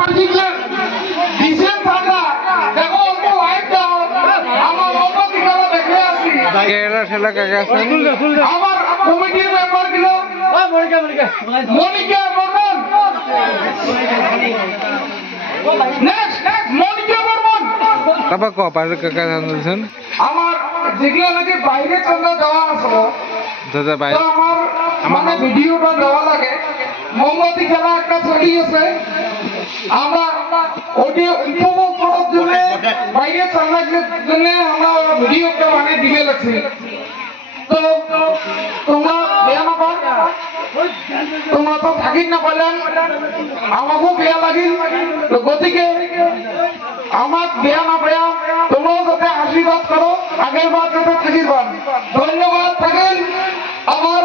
মাটিতে দিছেন থাকা দেখো অল্প লাইট দাও আমার অন্যতি খেলা দেখে আসি কেরা ঠেলা কাকা আছেন আমার কমিটির মেম্বার গুলো মনিকা বর্মন নেক্সট মনিকা বর্মন তারপর কপার কাকা জানছেন আমার যেগুলো নাকি বাইরে চন্দ্র দেওয়া আসলো দাদা ভাই তো আমার মানে ভিডিওটা দেওয়া লাগে মোমবাতি খেলা একটা চলি আছে আমরা ওটি উপভোগ করার জন্য বাইরে চালার জন্য আমরা ভিডিওটা মানে দিবে লাগছি তো তোমরা বেয়া না পান তোমরা তো থাকিন না পাইলেন আমাকেও বেয়া লাগিল তো গতিকে আমার বেয়া না পায়া তোমরাও যাতে আশীর্বাদ করো আগের বার যাতে থাকির পান ধন্যবাদ থাকেন আমার